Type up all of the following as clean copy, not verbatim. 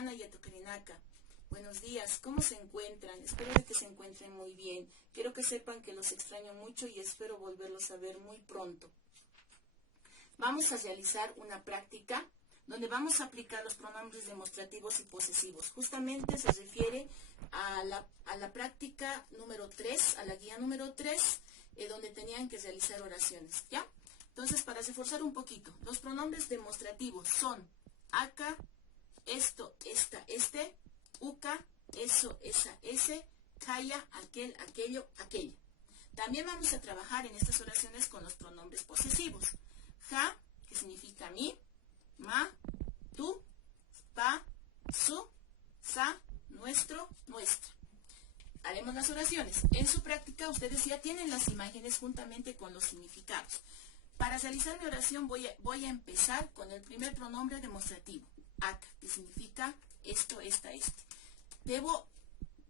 Kisincana y Atocarinaka. Buenos días, ¿cómo se encuentran? Espero de que se encuentren muy bien. Quiero que sepan que los extraño mucho y espero volverlos a ver muy pronto. Vamos a realizar una práctica donde vamos a aplicar los pronombres demostrativos y posesivos. Justamente se refiere a la práctica número 3, a la guía número 3, donde tenían que realizar oraciones, ¿ya? Entonces, para reforzar un poquito, los pronombres demostrativos son acá, esto, esta, este, uca, eso, esa, ese, calla, aquel, aquello, aquella. También vamos a trabajar en estas oraciones con los pronombres posesivos. Ja, que significa mí, ma, tú, pa, su, sa, nuestro, nuestra. Haremos las oraciones. En su práctica ustedes ya tienen las imágenes juntamente con los significados. Para realizar mi oración voy a empezar con el primer pronombre demostrativo, acá, que significa esto, esta, este. Debo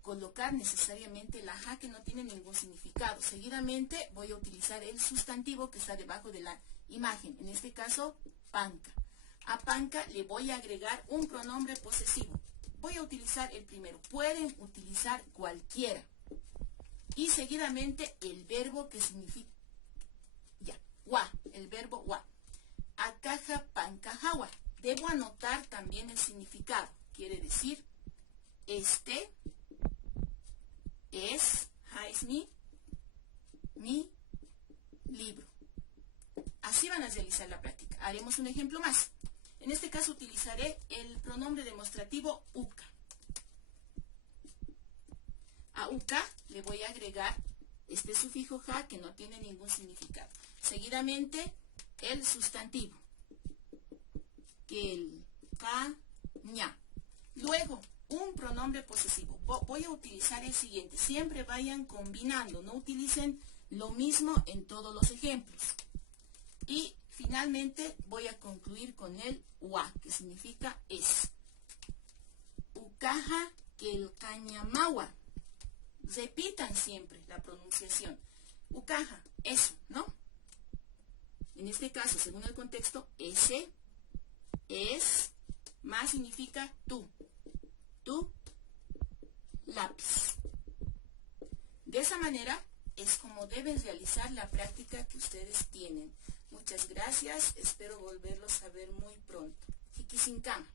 colocar necesariamente la ja, que no tiene ningún significado. Seguidamente voy a utilizar el sustantivo que está debajo de la imagen, en este caso, panca. A panca le voy a agregar un pronombre posesivo. Voy a utilizar el primero. Pueden utilizar cualquiera. Y seguidamente el verbo que significa, wa, el verbo wa. Acaja pancajawa. Debo anotar también el significado. Quiere decir, este es mi libro. Así van a realizar la práctica. Haremos un ejemplo más. En este caso utilizaré el pronombre demostrativo uca. A uca le voy a agregar este sufijo ja, que no tiene ningún significado. Seguidamente el sustantivo, que el ca, ña. Luego un pronombre posesivo. Voy a utilizar el siguiente. Siempre vayan combinando, no utilicen lo mismo en todos los ejemplos. Y finalmente voy a concluir con el wa, que significa es. Ucaja que el cañamawa. Repitan siempre la pronunciación. Ucaja, eso, ¿no? En este caso, según el contexto, ese, es, más significa tú. Tu lápiz. De esa manera es como deben realizar la práctica que ustedes tienen. Muchas gracias, espero volverlos a ver muy pronto. Kisincana.